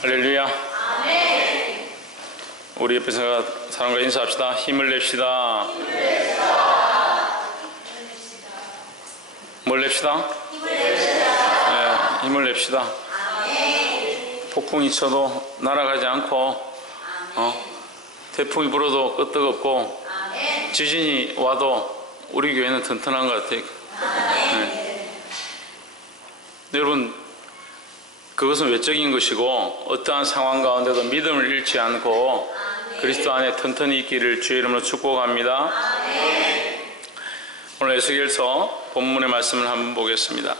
할렐루야. 아멘. 우리 옆에서 사람과 인사합시다. 힘을 냅시다. 뭘 냅시다? 힘을 냅시다. 폭풍이 쳐도 날아가지 않고, 태풍이 불어도 끄떡없고, 지진이 와도 우리 교회는 튼튼한 것 같아요. 여러분, 그것은 외적인 것이고 어떠한 상황 가운데도 믿음을 잃지 않고 그리스도 안에 튼튼히 있기를 주의 이름으로 축복합니다. 오늘 에스겔서 본문의 말씀을 한번 보겠습니다.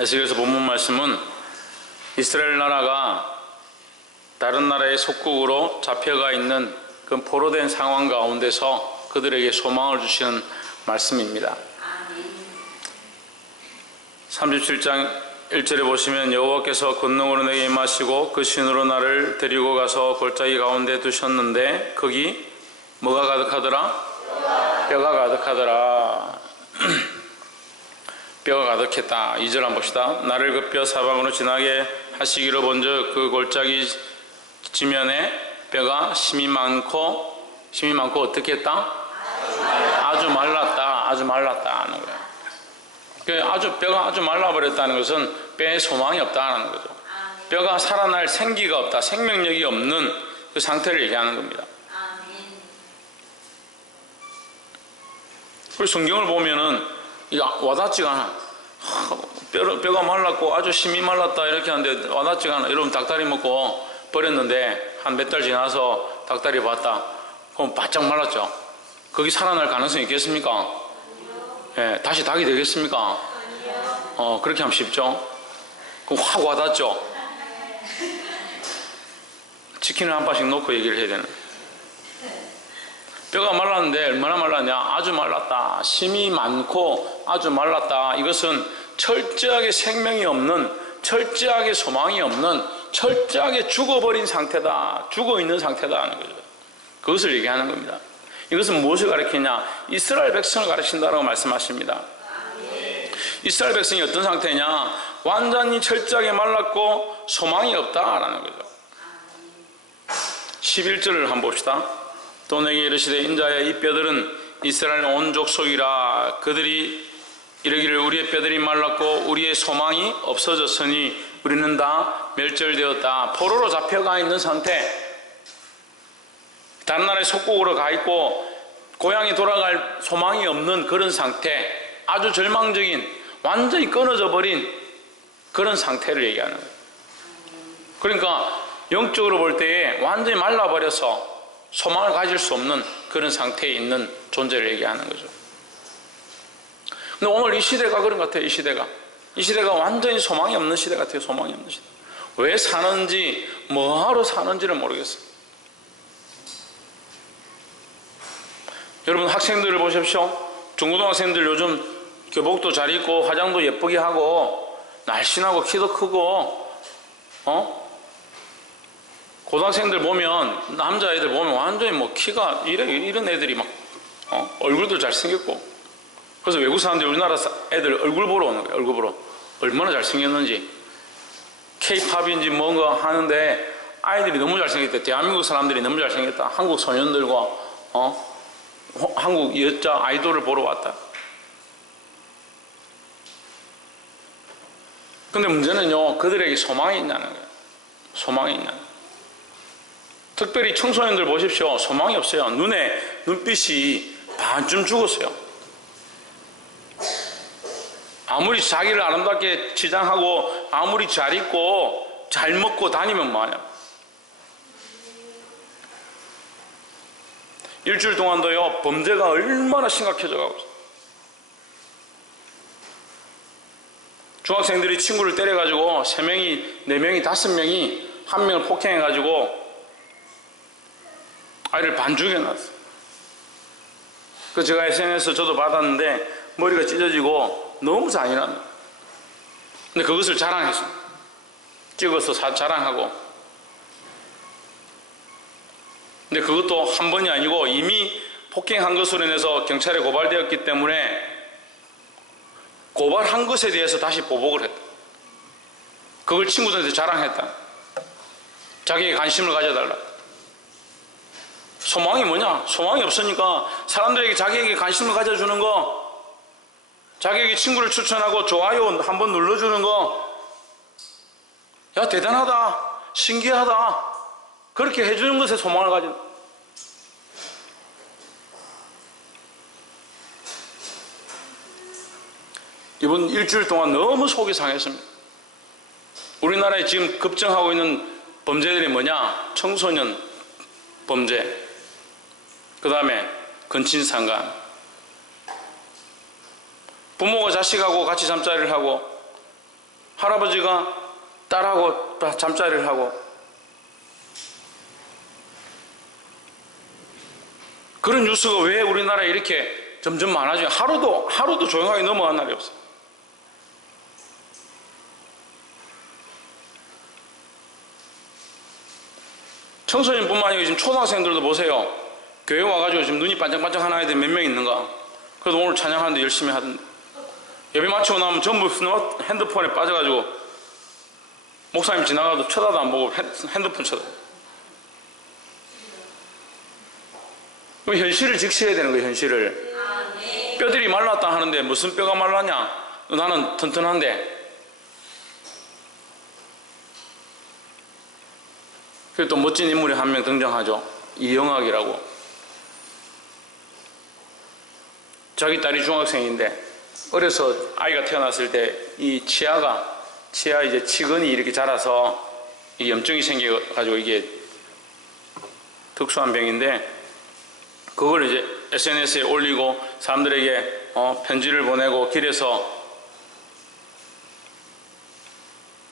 에스겔서 본문 말씀은 이스라엘 나라가 다른 나라의 속국으로 잡혀가 있는 그 포로된 상황 가운데서 그들에게 소망을 주시는 말씀입니다. 37장 1절에 보시면 여호와께서 권능으로 내게 임하시고 그 신으로 나를 데리고 가서 골짜기 가운데 두셨는데 거기 뭐가 가득하더라? 뼈가 가득하더라. 뼈가 가득했다. 2절 한번 봅시다. 나를 그 뼈 사방으로 지나게 하시기로 본즉 그 골짜기 지면에 뼈가 심이 많고 어떻게 했다? 아주 말랐다. 아주 말랐다 하는 거예요. 뼈가 아주 말라버렸다는 것은 뼈에 소망이 없다는 거죠. 뼈가 살아날 생기가 없다, 생명력이 없는 그 상태를 얘기하는 겁니다. 그래서 성경을 보면은 이게 와닿지가 않아. 뼈가 말랐고 아주 심이 말랐다 이렇게 하는데 와닿지가 않아. 여러분 닭다리 먹고 버렸는데 한 몇 달 지나서 닭다리 봤다. 그럼 바짝 말랐죠. 거기 살아날 가능성이 있겠습니까? 예, 다시 닭이 되겠습니까? 그렇게 하면 쉽죠? 그럼 확 와닿죠? 치킨을 한 판씩 놓고 얘기를 해야 되는. 뼈가 말랐는데 얼마나 말랐냐? 아주 말랐다. 심이 많고 아주 말랐다. 이것은 철저하게 생명이 없는, 철저하게 소망이 없는, 철저하게 죽어버린 상태다. 죽어있는 상태다 하는 거죠. 그것을 얘기하는 겁니다. 이것은 무엇을 가리키냐? 이스라엘 백성을 가르친다라고 말씀하십니다. 이스라엘 백성이 어떤 상태냐? 완전히 철저하게 말랐고 소망이 없다라는 거죠. 11절을 한번 봅시다. 또 내게 이르시되 인자야 이 뼈들은 이스라엘 온 족속이라. 그들이 이르기를 우리의 뼈들이 말랐고 우리의 소망이 없어졌으니 우리는 다 멸절되었다. 포로로 잡혀가 있는 상태, 다른 나라의 속국으로 가 있고 고향에 돌아갈 소망이 없는 그런 상태, 아주 절망적인, 완전히 끊어져 버린 그런 상태를 얘기하는 거예요. 그러니까 영적으로 볼 때에 완전히 말라버려서 소망을 가질 수 없는 그런 상태에 있는 존재를 얘기하는 거죠. 근데 오늘 이 시대가 그런 것 같아요. 이 시대가 완전히 소망이 없는 시대 같아요. 소망이 없는 시대. 왜 사는지, 뭐하러 사는지를 모르겠어요. 여러분 학생들을 보십시오. 중고등학생들 요즘 교복도 잘 입고 화장도 예쁘게 하고 날씬하고 키도 크고 고등학생들 보면, 남자애들 보면 완전히 뭐 키가 이런 애들이 막 얼굴도 잘생겼고. 그래서 외국 사람들이 우리나라 애들 얼굴 보러 오는 거예요. 얼굴 보러. 얼마나 잘생겼는지. K-팝인지 뭔가 하는데 아이들이 너무 잘생겼다. 대한민국 사람들이 너무 잘생겼다. 한국 소년들과 한국 여자 아이돌을 보러 왔다. 근데 문제는요, 그들에게 소망이 있냐는 거예요. 소망이 있냐는 거예요. 특별히 청소년들 보십시오. 소망이 없어요. 눈빛이 반쯤 죽었어요. 아무리 자기를 아름답게 치장하고 아무리 잘 입고 잘 먹고 다니면 뭐하냐. 일주일 동안도요, 범죄가 얼마나 심각해져 가고 있어요. 중학생들이 친구를 때려가지고 3명이, 4명이, 5명이 한 명을 폭행해가지고 아이를 반죽여놨어요. 그 제가 SNS에서 저도 받았는데 머리가 찢어지고 너무 잔인합니다. 근데 그것을 자랑했어요. 찍어서 자랑하고. 근데 그것도 한 번이 아니고 이미 폭행한 것으로 인해서 경찰에 고발되었기 때문에 고발한 것에 대해서 다시 보복을 했다. 그걸 친구들한테 자랑했다. 자기에게 관심을 가져달라. 소망이 뭐냐? 소망이 없으니까 사람들에게 자기에게 관심을 가져주는 거, 자기에게 친구를 추천하고 좋아요 한번 눌러주는 거, 야 대단하다, 신기하다, 그렇게 해주는 것에 소망을 가진. 이번 일주일 동안 너무 속이 상했습니다. 우리나라에 지금 급증하고 있는 범죄들이 뭐냐? 청소년 범죄, 그 다음에 근친상간, 부모가 자식하고 같이 잠자리를 하고 할아버지가 딸하고 잠자리를 하고, 그런 뉴스가 왜 우리나라에 이렇게 점점 많아져요? 하루도 조용하게 넘어간 날이 없어요. 청소년뿐만 아니고 지금 초등학생들도 보세요. 교회 와가지고 지금 눈이 반짝반짝 하는 아이들 몇 명 있는가? 그래도 오늘 찬양하는데 열심히 하던데, 예배 마치고 나면 전부 핸드폰에 빠져가지고 목사님 지나가도 쳐다도 안 보고 핸드폰 쳐다. 그럼 현실을 직시해야 되는 거예요. 현실을. 뼈들이 말랐다 하는데 무슨 뼈가 말랐냐? 나는 튼튼한데. 그리고 또 멋진 인물이 한 명 등장하죠. 이영학이라고. 자기 딸이 중학생인데 어려서 아이가 태어났을 때 이 치아 이제 치근이 이렇게 자라서 이 염증이 생겨가지고 이게 특수한 병인데, 그걸 이제 SNS에 올리고 사람들에게 편지를 보내고 길에서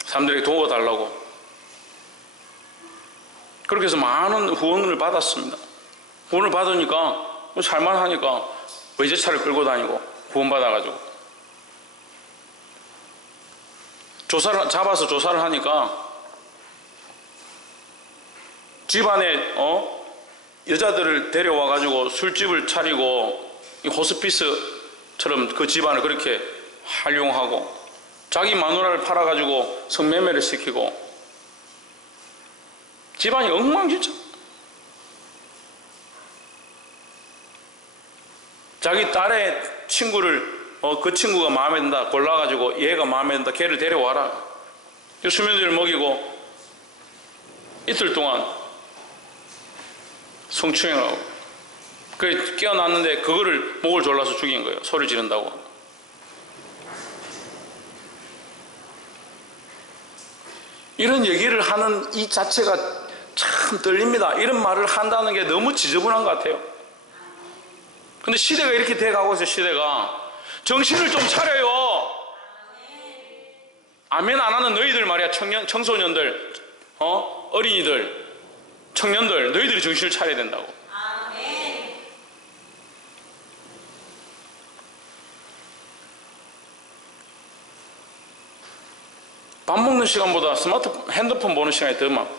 사람들에게 도와달라고, 그렇게 해서 많은 후원을 받았습니다. 후원을 받으니까 살만하니까 외제차를 끌고 다니고 후원받아가지고 잡아서 조사를 하니까 집안에 여자들을 데려와가지고 술집을 차리고 호스피스처럼 그 집안을 그렇게 활용하고 자기 마누라를 팔아가지고 성매매를 시키고 집안이 엉망진창. 자기 딸의 친구를 그 친구가 마음에 든다 골라가지고 얘가 마음에 든다 걔를 데려와라. 수면제를 먹이고 이틀 동안 성추행을 하고, 그래 깨어났는데 그거를 목을 졸라서 죽인 거예요. 소리 지른다고. 이런 얘기를 하는 이 자체가 참 떨립니다. 이런 말을 한다는 게 너무 지저분한 것 같아요. 근데 시대가 이렇게 돼가고 있어요. 시대가. 정신을 좀 차려요. 아멘 안 하는 너희들 말이야. 청소년들, 어린이들, 청년들, 너희들이 정신을 차려야 된다고. 밥 먹는 시간보다 핸드폰 보는 시간이 더 많고,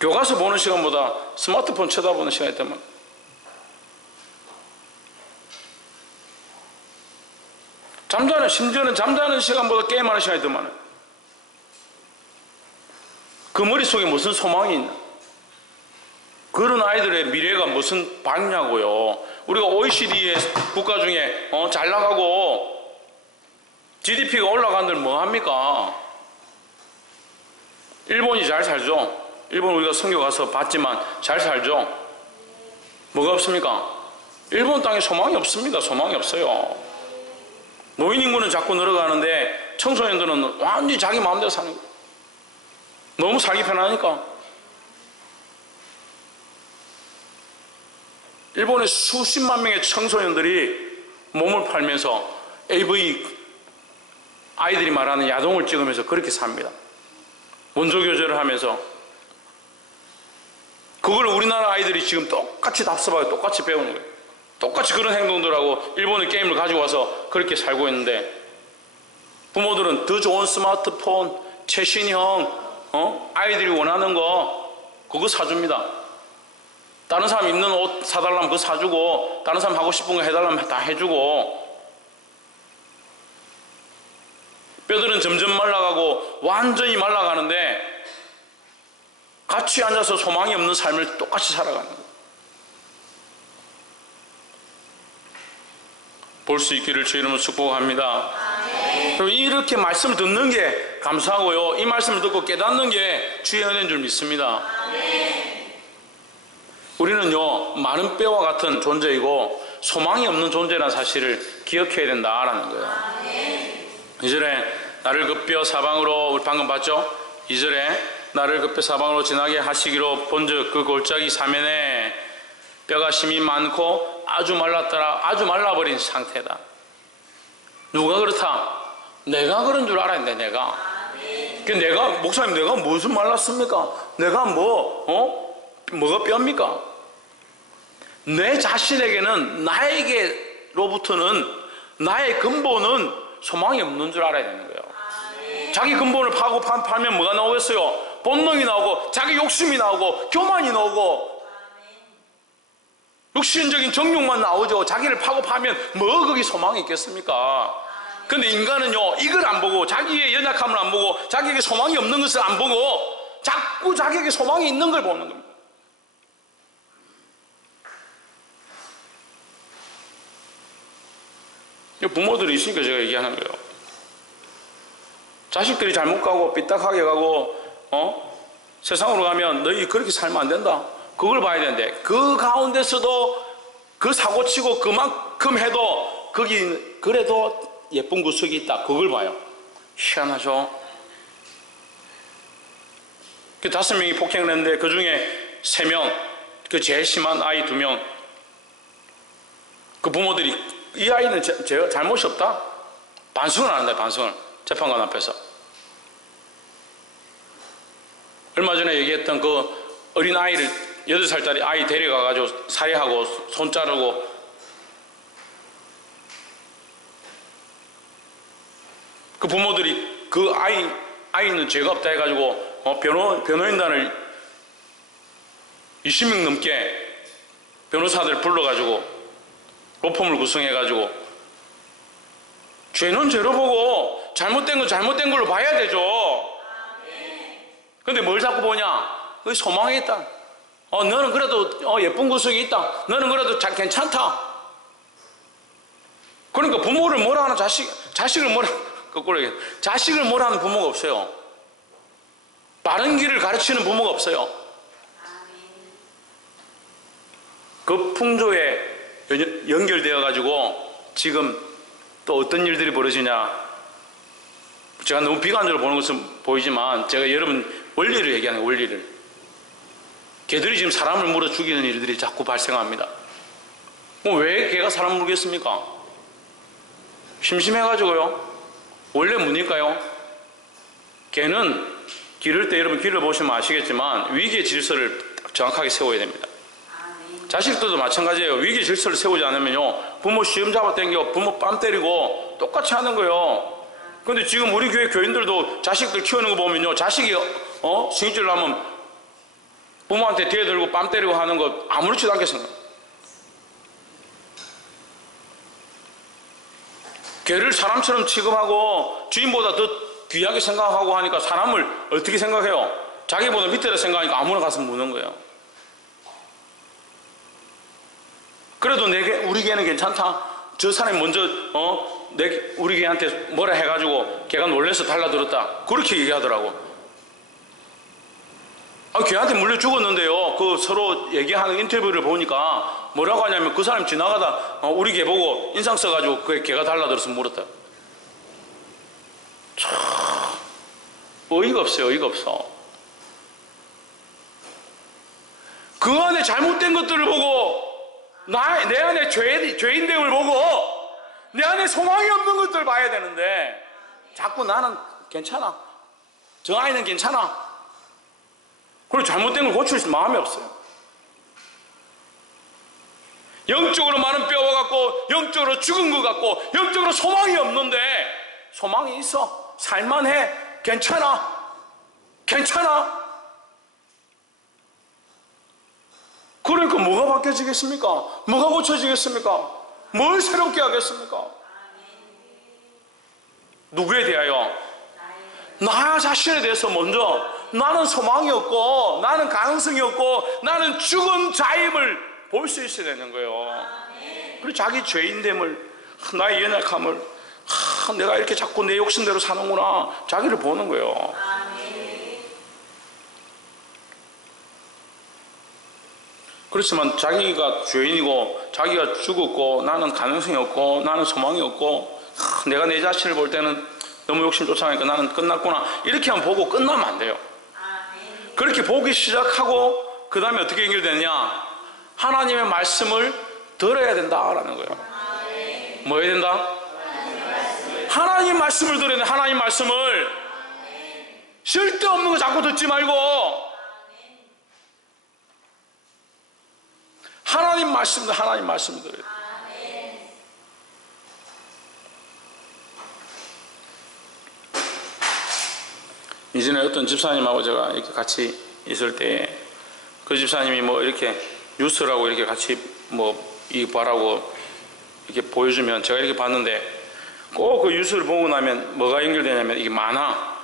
교과서 보는 시간보다 스마트폰 쳐다보는 시간이 더 많고, 심지어는 잠자는 시간보다 게임하는 시간이 더 많아요. 그 머릿속에 무슨 소망이 있나? 그런 아이들의 미래가 무슨 밝냐고요. 우리가 OECD의 국가 중에 잘 나가고 GDP가 올라간들 뭐합니까? 일본이 잘 살죠. 일본 우리가 선교 가서 봤지만 잘 살죠. 뭐가 없습니까? 일본 땅에 소망이 없습니다. 소망이 없어요. 노인 인구는 자꾸 늘어가는데 청소년들은 완전히 자기 마음대로 사는 거예요. 너무 살기 편하니까. 일본의 수십만 명의 청소년들이 몸을 팔면서 AV 아이들이 말하는 야동을 찍으면서 그렇게 삽니다. 원조교제를 하면서. 그걸 우리나라 아이들이 지금 똑같이 답습하고 똑같이 배우는 거예요. 똑같이 그런 행동들하고 일본의 게임을 가지고 와서 그렇게 살고 있는데, 부모들은 더 좋은 스마트폰, 최신형, 아이들이 원하는 거 그거 사줍니다. 다른 사람 입는 옷 사달라면 그거 사주고, 다른 사람 하고 싶은 거 해달라면 다 해주고, 뼈들은 점점 말라가고 완전히 말라가는데 같이 앉아서 소망이 없는 삶을 똑같이 살아가는 거예요. 볼 수 있기를 주 이름으로 축복합니다. 그럼 이렇게 말씀을 듣는 게 감사하고요, 이 말씀을 듣고 깨닫는 게 주의 은혜인 줄 믿습니다. 우리는요, 마른 뼈와 같은 존재이고 소망이 없는 존재라는 사실을 기억해야 된다라는 거예요. 2절에 나를 그 뼈 사방으로, 우리 방금 봤죠? 2절에 나를 그 뼈 사방으로 지나게 하시기로 본즉 그 골짜기 사면에 뼈가 심이 많고 아주 말랐더라. 아주 말라버린 상태다. 누가 그렇다? 내가 그런 줄 알았는데, 내가 목사님, 내가 무슨 말랐습니까? 내가 뭐가 뼈입니까? 내 자신에게는, 나에게로부터는, 나의 근본은 소망이 없는 줄 알아야 되는 거예요. 자기 근본을 파고 팔면 뭐가 나오겠어요? 본능이 나오고, 자기 욕심이 나오고, 교만이 나오고, 육신적인 정욕만 나오죠. 자기를 파고 파면 뭐 거기 소망이 있겠습니까? 근데 인간은요, 이걸 안 보고, 자기의 연약함을 안 보고, 자기에게 소망이 없는 것을 안 보고 자꾸 자기에게 소망이 있는 걸 보는 겁니다. 부모들이 있으니까 제가 얘기하는 거예요. 자식들이 잘못 가고 삐딱하게 가고 세상으로 가면 너희 그렇게 살면 안 된다, 그걸 봐야 되는데, 그 가운데서도 그 사고치고 그만큼 해도 거기 그래도 예쁜 구석이 있다, 그걸 봐요. 희한하죠? 그 5명이 폭행을 했는데 그 중에 3명, 그 제일 심한 아이 2명, 그 부모들이 이 아이는 제가 잘못이 없다, 반성을 안 한다. 반성을 재판관 앞에서. 얼마 전에 얘기했던 그 어린 아이를, 8살짜리 아이 데려가가지고 살해하고 손 자르고, 그 부모들이 그 아이는 죄가 없다 해가지고 변호인단을 20명 넘게 변호사들 불러가지고 로펌을 구성해가지고 죄는 죄로 보고 잘못된 건 잘못된 걸로 봐야 되죠. 근데 뭘 자꾸 보냐? 그 소망이 있다. 너는 그래도 예쁜 구석이 있다. 너는 그래도 괜찮다. 그러니까 부모를 뭐라 하는 자식을 뭐라, 거꾸로 얘기해. 자식을 뭐라 하는 부모가 없어요. 바른 길을 가르치는 부모가 없어요. 그 풍조에 연결되어 가지고 지금 또 어떤 일들이 벌어지냐, 제가 너무 비관적으로 보는 것은 보이지만 제가 여러분 원리를 얘기하는 거예요. 원리를. 개들이 지금 사람을 물어 죽이는 일들이 자꾸 발생합니다. 왜 개가 사람을 물겠습니까? 심심해가지고요. 원래 뭡니까요? 개는 기를 때, 여러분 기를 보시면 아시겠지만 위기의 질서를 정확하게 세워야 됩니다. 자식들도 마찬가지예요. 위기 질서를 세우지 않으면요, 부모 시험 잡아 당겨, 부모 뺨 때리고 똑같이 하는 거예요. 근데 지금 우리 교회 교인들도 자식들 키우는 거 보면요, 자식이 승질을 하면 부모한테 대들고 뺨 때리고 하는 거 아무렇지도 않게 생각해요. 개를 사람처럼 취급하고 주인보다 더 귀하게 생각하고 하니까 사람을 어떻게 생각해요? 자기보다 밑에다 생각하니까 아무나 가서 무는 거예요. 그래도 우리 개는 괜찮다. 저 사람이 먼저 우리 개한테 뭐라 해가지고 걔가 놀래서 달라들었다, 그렇게 얘기하더라고. 걔한테 물려 죽었는데요, 그 서로 얘기하는 인터뷰를 보니까 뭐라고 하냐면, 그 사람 지나가다 우리 개 보고 인상 써가지고 그 개가 달라들어서 물었다. 참 어이가 없어요. 어이가 없어. 그 안에 잘못된 것들을 보고, 내 안에 죄인됨을 보고 내 안에 소망이 없는 것들을 봐야 되는데, 자꾸 나는 괜찮아, 저 아이는 괜찮아, 그리고 잘못된 걸 고칠 마음이 없어요. 영적으로 마른 뼈와 같고, 영적으로 죽은 것 같고, 영적으로 소망이 없는데, 소망이 있어, 살만해, 괜찮아. 그러니까 뭐가 바뀌어지겠습니까? 뭐가 고쳐지겠습니까? 뭘 새롭게 하겠습니까? 누구에 대하여? 나 자신에 대해서 먼저 나는 소망이 없고 나는 가능성이 없고 나는 죽은 자임을 볼 수 있어야 되는 거예요. 그리고 자기 죄인됨을, 나의 연약함을, 내가 이렇게 자꾸 내 욕심대로 사는구나, 자기를 보는 거예요. 그렇지만 자기가 죄인이고 자기가 죽었고 나는 가능성이 없고 나는 소망이 없고 내가 내 자신을 볼 때는 너무 욕심 쫓아가니까 나는 끝났구나, 이렇게만 보고 끝나면 안 돼요. 그렇게 보기 시작하고 그 다음에 어떻게 연결되느냐, 하나님의 말씀을 들어야 된다라는 거예요. 뭐 해야 된다? 하나님 말씀을 들어야 된다. 하나님 말씀을 쓸데없는 거 자꾸 듣지 말고 하나님 말씀을 들어야 돼. 이전에 어떤 집사님하고 제가 이렇게 같이 있을 때 그 집사님이 뭐 이렇게 뉴스라고 이렇게 같이 뭐 이 봐라고 이렇게 보여주면 제가 이렇게 봤는데 꼭 그 뉴스를 보고 나면 뭐가 연결되냐면 이게 만화,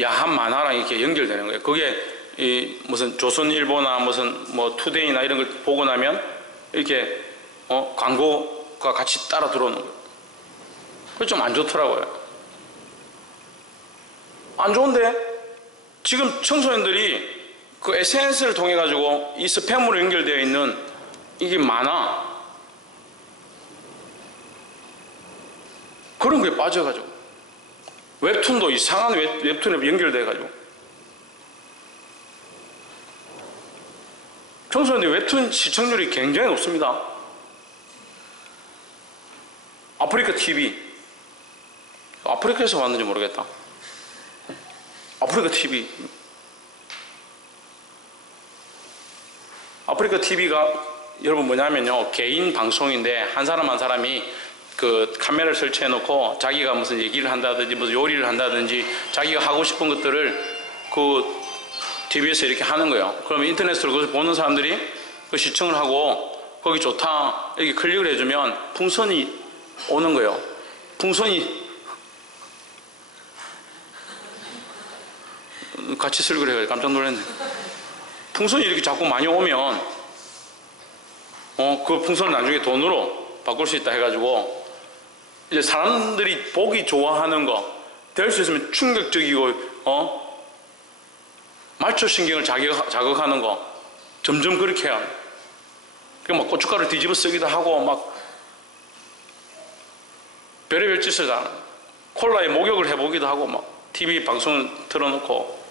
야한 만화랑 이렇게 연결되는 거예요. 그게 이 무슨 조선일보나 무슨 뭐 투데이나 이런 걸 보고 나면 이렇게 광고가 같이 따라 들어오는 거예요. 그게 좀 안 좋더라고요. 안 좋은데 지금 청소년들이 그 SNS를 통해 가지고 이 스팸으로 연결되어 있는 이게 만화, 그런 거에 빠져가지고 웹툰도 이상한 웹툰에 연결돼 가지고 청소년들 웹툰 시청률이 굉장히 높습니다. 아프리카 TV, 아프리카에서 왔는지 모르겠다. 아프리카 TV, 아프리카 TV가 여러분 뭐냐면요, 개인 방송인데 한 사람 한 사람이 그 카메라를 설치해 놓고 자기가 무슨 얘기를 한다든지 무슨 요리를 한다든지 자기가 하고 싶은 것들을 그 TV에서 이렇게 하는 거예요. 그러면 인터넷으로 그것을 보는 사람들이 그 시청을 하고 거기 좋다 이렇게 클릭을 해주면 풍선이 오는 거예요. 풍선이 같이 설교를 해가지고 깜짝 놀랐네. 풍선이 이렇게 자꾸 많이 오면 그 풍선을 나중에 돈으로 바꿀 수 있다 해가지고 이제 사람들이 보기 좋아하는 거, 될 수 있으면 충격적이고 말초신경을 자극하는 거 점점 그렇게 해요. 막 고춧가루 뒤집어 쓰기도 하고 막 별의별 짓을 다, 콜라에 목욕을 해보기도 하고 막 TV 방송을 틀어놓고.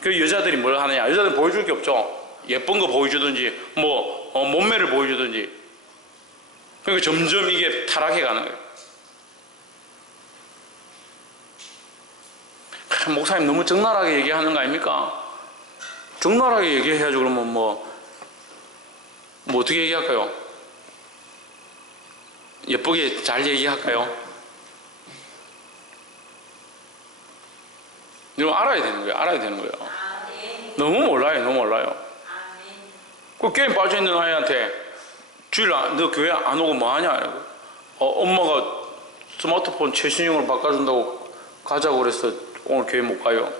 그 여자들이 뭘 하느냐, 여자들은 보여줄 게 없죠. 예쁜 거 보여주든지 뭐 몸매를 보여주든지. 그러니까 점점 이게 타락해 가는 거예요. 목사님 너무 적나라하게 얘기하는 거 아닙니까? 적나라하게 얘기해야죠. 그러면 뭐 어떻게 얘기할까요? 예쁘게 잘 얘기할까요? 이거 알아야 되는 거예요. 알아야 되는 거예요. 너무 몰라요. 그 게임 빠져있는 아이한테 주일 너 교회 안 오고 뭐 하냐? 이러고 엄마가 스마트폰 최신형으로 바꿔준다고 가자고 그래서 오늘 교회 못 가요.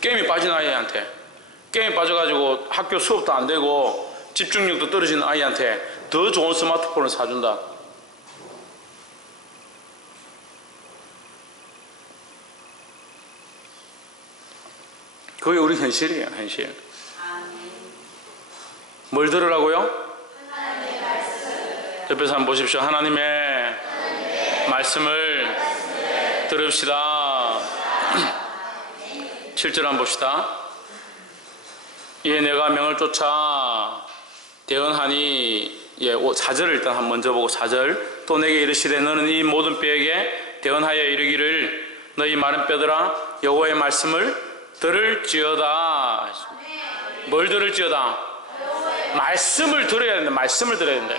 게임이 빠진 아이한테, 게임이 빠져가지고 학교 수업도 안 되고 집중력도 떨어지는 아이한테 더 좋은 스마트폰을 사준다. 그게 우리 현실이에요. 현실. 뭘 들으라고요? 옆에서 한번 보십시오. 하나님의 말씀을 들읍시다. 7절 한번 봅시다. 이에 내가 명을 쫓아 대언하니, 4절을 일단 한번 먼저 보고 4절. 또 내게 이르시되 너는 이 모든 뼈에게 대언하여 이르기를 너희 마른 뼈들아 여호와의 말씀을 들을지어다. 뭘 들을지어다? 말씀을 들어야 된다. 말씀을 들어야 된다.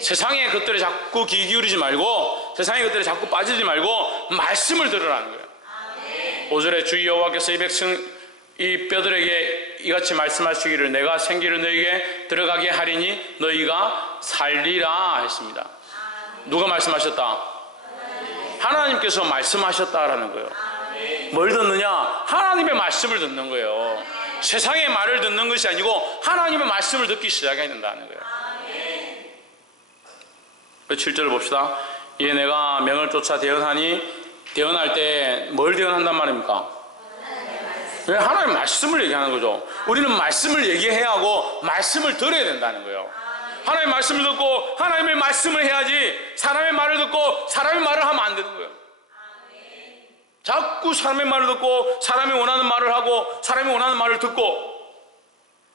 세상의 것들에 자꾸 귀 기울이지 말고, 세상의 것들에 자꾸 빠지지 말고 말씀을 들으라는 거예요. 5절에 주 여호와께서 이 백성 이 뼈들에게 이같이 말씀하시기를 내가 생기를 너희에게 들어가게 하리니 너희가 살리라 했습니다. 누가 말씀하셨다? 하나님께서 말씀하셨다라는 거예요. 뭘 듣느냐? 하나님의 말씀을 듣는 거예요. 세상의 말을 듣는 것이 아니고 하나님의 말씀을 듣기 시작해야 된다는 거예요. 7절 봅시다. 이에 내가 명을 쫓아 대언하니, 대언할 때 뭘 대언한단 말입니까? 하나님의 말씀을 얘기하는 거죠. 우리는 말씀을 얘기해야 하고 말씀을 들어야 된다는 거예요. 하나님의 말씀을 듣고 하나님의 말씀을 해야지, 사람의 말을 듣고 사람의 말을 하면 안 되는 거예요. 자꾸 사람의 말을 듣고 사람이 원하는 말을 하고 사람이 원하는 말을 듣고,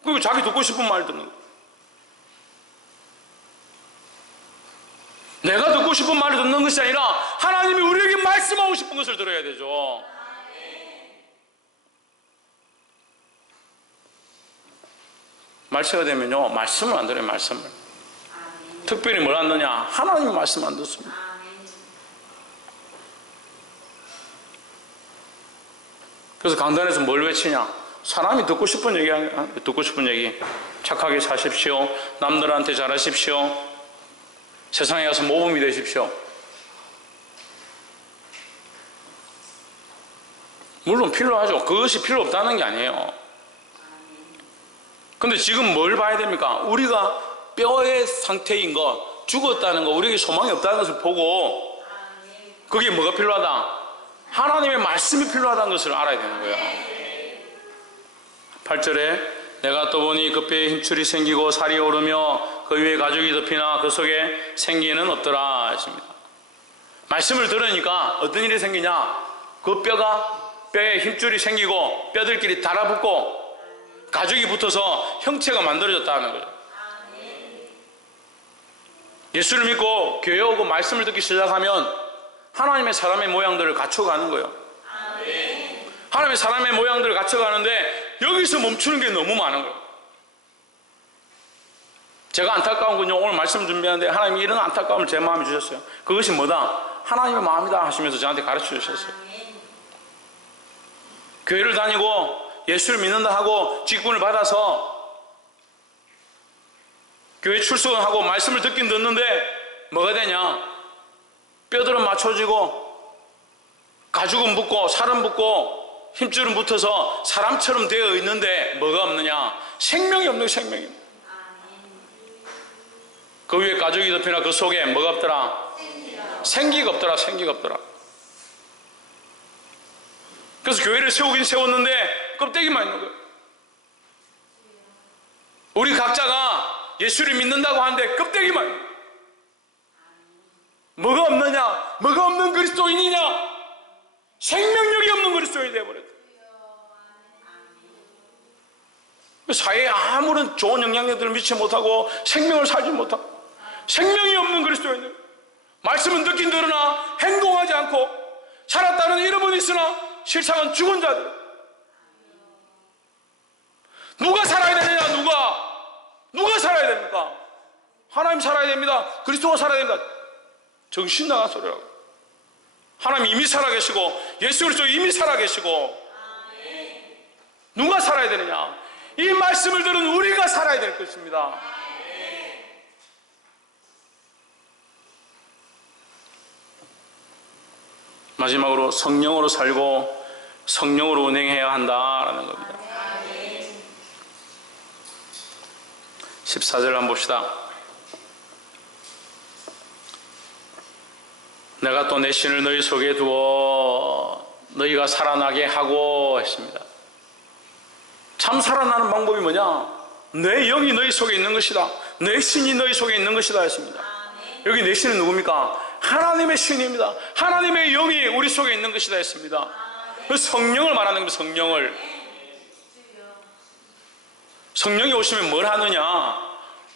그리고 자기 듣고 싶은 말을 듣는 거예요. 내가 듣고 싶은 말을 듣는 것이 아니라 하나님이 우리에게 말씀하고 싶은 것을 들어야 되죠. 말세가 되면요, 말씀을 안 들어요. 말씀을. 특별히 뭘 안 듣냐? 하나님의 말씀 안 듣습니다. 그래서 강단에서 뭘 외치냐? 사람이 듣고 싶은 얘기, 착하게 사십시오, 남들한테 잘하십시오, 세상에 가서 모범이 되십시오. 물론 필요하죠. 그것이 필요 없다는 게 아니에요. 근데 지금 뭘 봐야 됩니까? 우리가 뼈의 상태인 것, 죽었다는 것, 우리에게 소망이 없다는 것을 보고, 그게 뭐가 필요하다? 하나님의 말씀이 필요하다는 것을 알아야 되는 거예요. 8절에 내가 또 보니 그 뼈에 힘줄이 생기고 살이 오르며 그 위에 가죽이 덮이나 그 속에 생기는 없더라 했습니다. 말씀을 들으니까 어떤 일이 생기냐? 그 뼈에 힘줄이 생기고 뼈들끼리 달아붙고 가죽이 붙어서 형체가 만들어졌다는 거죠. 예수를 믿고 교회 오고 말씀을 듣기 시작하면 하나님의 사람의 모양들을 갖춰가는 거예요. 하나님의 사람의 모양들을 갖춰가는데 여기서 멈추는 게 너무 많은 거예요. 제가 안타까운 건요, 오늘 말씀 준비하는데 하나님이 이런 안타까움을 제 마음에 주셨어요. 그것이 뭐다? 하나님의 마음이다 하시면서 저한테 가르쳐 주셨어요. 교회를 다니고 예수를 믿는다 하고 직분을 받아서 교회 출석하고 말씀을 듣긴 듣는데 뭐가 되냐? 뼈들은 맞춰지고 가죽은 붙고 살은 붙고 힘줄은 붙어서 사람처럼 되어 있는데 뭐가 없느냐? 생명이 없는 생명이. 그 위에 가죽이 덮이나 그 속에 뭐가 없더라? 생기가 없더라. 생기가 없더라. 그래서 교회를 세우긴 세웠는데 껍데기만 있는 거예요. 우리 각자가 예수를 믿는다고 하는데 껍데기만 있는 거예요. 뭐가 없느냐? 뭐가 없는 그리스도인이냐? 생명력이 없는 그리스도인이 되어버렸다. 사회에 아무런 좋은 영향력들을 미치지 못하고 생명을 살지 못하고 생명이 없는 그리스도인들, 말씀은 듣긴 들으나 행동하지 않고 살았다는 이름은 있으나 실상은 죽은 자들. 누가 살아야 되느냐? 누가 살아야 됩니까? 하나님 살아야 됩니다. 그리스도가 살아야 됩니다. 정신 나간 소리라고. 하나님 이미 살아계시고 예수 그리스도 이미 살아계시고 누가 살아야 되느냐? 이 말씀을 들은 우리가 살아야 될 것입니다. 마지막으로 성령으로 살고 성령으로 운행해야 한다라는 겁니다. 14절 한번 봅시다. 내가 또 내 신을 너희 속에 두어 너희가 살아나게 하고 했습니다. 참 살아나는 방법이 뭐냐? 내 영이 너희 속에 있는 것이다. 내 신이 너희 속에 있는 것이다 했습니다. 여기 내 신은 누굽니까? 하나님의 신입니다. 하나님의 영이 우리 속에 있는 것이다 했습니다. 그 성령을 말하는 겁니다. 성령이 오시면 뭘 하느냐?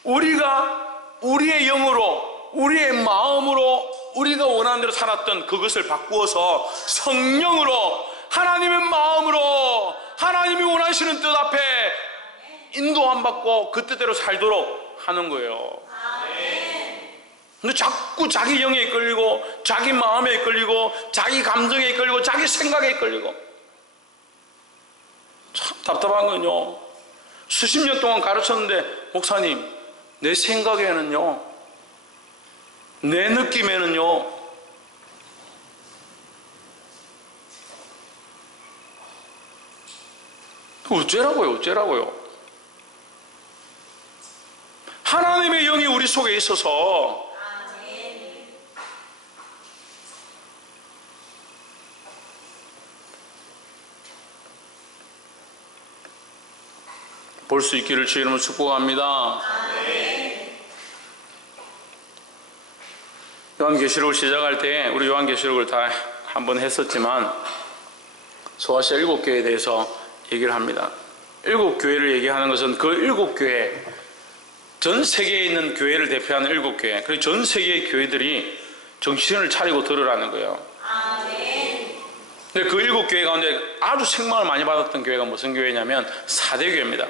우리가 우리의 영으로 우리의 마음으로 우리가 원하는 대로 살았던 그것을 바꾸어서 성령으로 하나님의 마음으로 하나님이 원하시는 뜻 앞에 인도함 받고 그 뜻대로 살도록 하는 거예요. 근데 자꾸 자기 영에 이끌리고 자기 마음에 이끌리고 자기 감정에 이끌리고 자기 생각에 이끌리고, 참 답답한 건요, 수십 년 동안 가르쳤는데 목사님 내 생각에는요, 내 느낌에는요, 어째라고요? 하나님의 영이 우리 속에 있어서 볼 수 있기를 주의 이름으로 축복합니다. 요한계시록을 시작할 때 우리 요한계시록을 다 한번 했었지만 소아시아 7교회에 대해서 얘기를 합니다. 7교회를 얘기하는 것은 그 7교회, 전 세계에 있는 교회를 대표하는 7교회, 그리고 전 세계의 교회들이 정신을 차리고 들으라는 거예요. 근데 그 7교회 가운데 아주 책망을 많이 받았던 교회가 무슨 교회냐면 4대 교회입니다.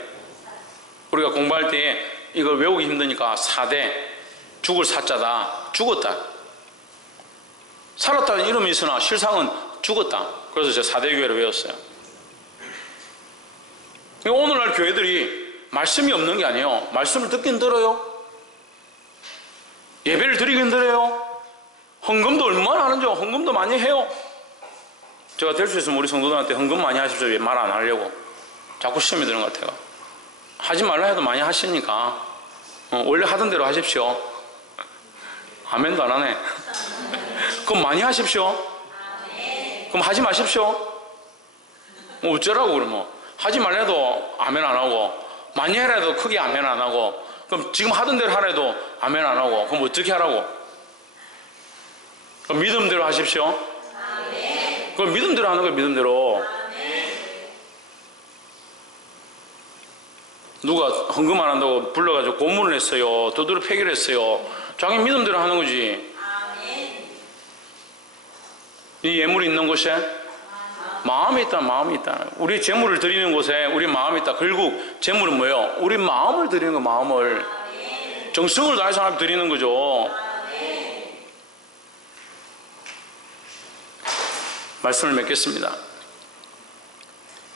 우리가 공부할 때 이걸 외우기 힘드니까 4대, 죽을 사자다, 죽었다. 살았다는 이름이 있으나 실상은 죽었다. 그래서 제가 4대 교회를 외웠어요. 오늘날 교회들이 말씀이 없는 게 아니에요. 말씀을 듣긴 들어요. 예배를 드리긴 드려요. 헌금도 얼마나 하는죠. 헌금도 많이 해요. 제가 될 수 있으면 우리 성도들한테 헌금 많이 하십시오. 왜 말 안 하려고. 자꾸 시험이 드는 것 같아요. 하지 말라 해도 많이 하시니까 원래 하던 대로 하십시오. 아멘도 안 하네. 그럼 많이 하십시오. 그럼 하지 마십시오. 어쩌라고 그러면. 하지 말래도 아멘 안 하고, 많이 해라도 크게 아멘 안 하고, 그럼 지금 하던 대로 하래도 아멘 안 하고, 그럼 어떻게 하라고? 그럼 믿음대로 하십시오. 그럼 믿음대로 하는 거예요. 믿음대로. 누가 헌금 안 한다고 불러가지고 고문을 했어요. 두드려 패기를 했어요. 자기 믿음대로 하는 거지. 이 예물이 있는 곳에 마음이 있다. 마음이 있다. 우리 재물을 드리는 곳에 우리 마음이 있다. 결국 재물은 뭐예요? 우리 마음을 드리는 거. 마음을 정성을 다해서 하나님 드리는 거죠. 말씀을 맺겠습니다.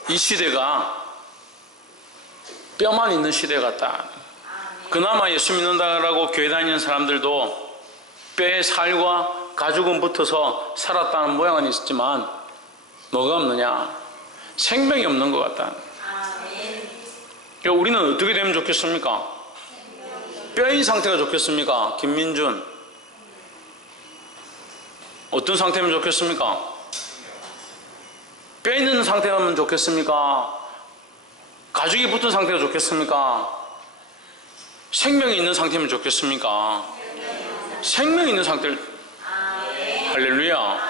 이 시대가 뼈만 있는 시대 같다. 그나마 예수 믿는다라고 교회 다니는 사람들도 뼈의 살과 가죽은 붙어서 살았다는 모양은 있었지만 뭐가 없느냐? 생명이 없는 것 같다. 그러니까 우리는 어떻게 되면 좋겠습니까? 뼈인 상태가 좋겠습니까? 김민준, 어떤 상태면 좋겠습니까? 뼈 있는 상태면 좋겠습니까? 가죽이 붙은 상태가 좋겠습니까? 생명이 있는 상태면 좋겠습니까? 생명이 있는 상태를. 할렐루야.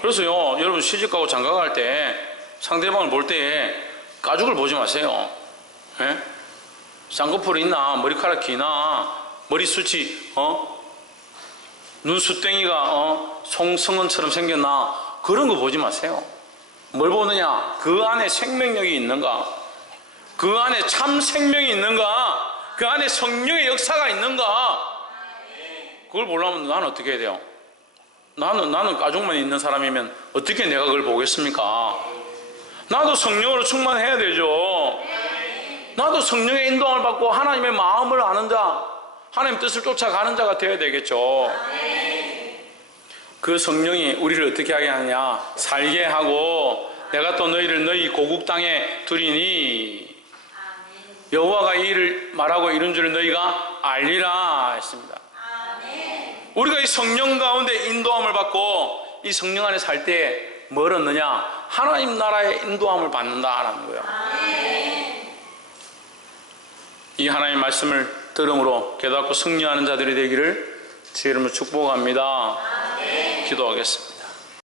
그래서요, 여러분 시집가고 장가갈 때 상대방을 볼 때에 가죽을 보지 마세요. 예? 쌍꺼풀이 있나, 머리카락이 있나, 머리숱이 눈수땡이가 송승헌처럼 생겼나, 그런 거 보지 마세요. 뭘 보느냐? 그 안에 생명력이 있는가, 그 안에 참 생명이 있는가, 그 안에 성령의 역사가 있는가. 그걸 보려면 나는 어떻게 해야 돼요? 나는 가죽만 있는 사람이면 어떻게 내가 그걸 보겠습니까? 나도 성령으로 충만해야 되죠. 나도 성령의 인도함을 받고 하나님의 마음을 아는 자, 하나님 뜻을 쫓아가는 자가 되어야 되겠죠. 그 성령이 우리를 어떻게 하게 하느냐? 살게 하고, 내가 또 너희를 너희 고국 땅에 두리니 여호와가 이 일을 말하고 이룬 줄 너희가 알리라 했습니다. 우리가 이 성령 가운데 인도함을 받고 이 성령 안에 살 때 뭘 얻느냐? 하나님 나라의 인도함을 받는다라는 거예요. 이 하나님의 말씀을 들음으로 깨닫고 승리하는 자들이 되기를 주의 이름으로 축복합니다. 기도하겠습니다.